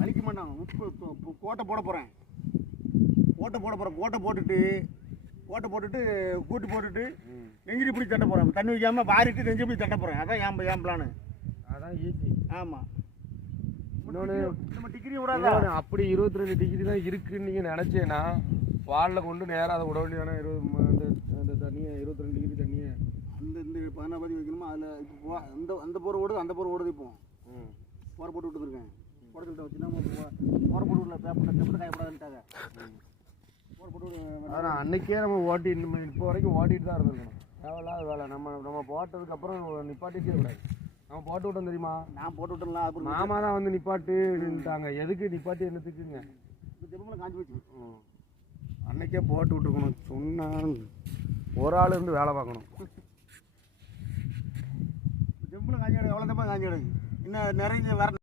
வலிக்க மாட்டாங்க உப்பு கோட்டை போட போகிறேன் கோட்டை போட போகிறேன் கோட்டை போட்டுட்டு கோட்டை போட்டுட்டு கூட்டு போட்டுட்டு நெஞ்சிரி பிடி தட்ட போகிறேன் தண்ணி வைக்காமல் வாரிட்டு நெஞ்சு பிடி தட்ட போகிறேன் அதான் என் என் பிளானு அதான் ஈஸி ஆமாம் டிகிரி விடாதா? அப்படி இருபத்தி ரெண்டு டிகிரி தான் இருக்குன்னு நீங்கள் நினச்சேன்னா வாலில் கொண்டு நேராக அதை விட வேண்டியதானே? இருபது அந்த தண்ணியை இருபத்தி ரெண்டு டிகிரி தண்ணியை. அந்த இந்த பதினாறு பதி வைக்கணுமா அதில் இப்போ போ அந்த அந்த போர் ஓடுது அந்த போர் ஓடுது இப்போ. போரை போட்டு விட்டுருக்கேன் போட சொல்லிட்டு வச்சுன்னா போரை போட்டு விடல பேப்பர் கஷ்டப்பட்டு காயப்படாதுன்ட்டாங்க போரை போட்டு அதான் அன்னைக்கே நம்ம ஓட்டி இன்னும் இப்போ வரைக்கும் ஓட்டிட்டு தான் இருந்திருக்கணும் தேவையில்லாத வேலை. நம்ம நம்ம போட்டதுக்கு அப்புறம் நிப்பாட்டிட்டே கூடாது. நம்ம போட்டு விட்டோம் தெரியுமா? நான் போட்டு விட்டேன்ல அப்புறம் மாமா தான் வந்து நிப்பாட்டு நின்ட்டாங்க எதுக்கு நிப்பாட்டி என்னத்துக்குங்க? ஜெபமெல்லாம் காஞ்சி போச்சு. அன்னைக்கே போட்டு விட்டுருக்கணும் சொன்னா ஒரு ஆள் இருந்து வேலை பார்க்கணும். ஜெம்பில் காஞ்சி கிடக்கு எவ்வளோ தப்பா காஞ்சி கிடக்கு? இன்னும் நிறைய வர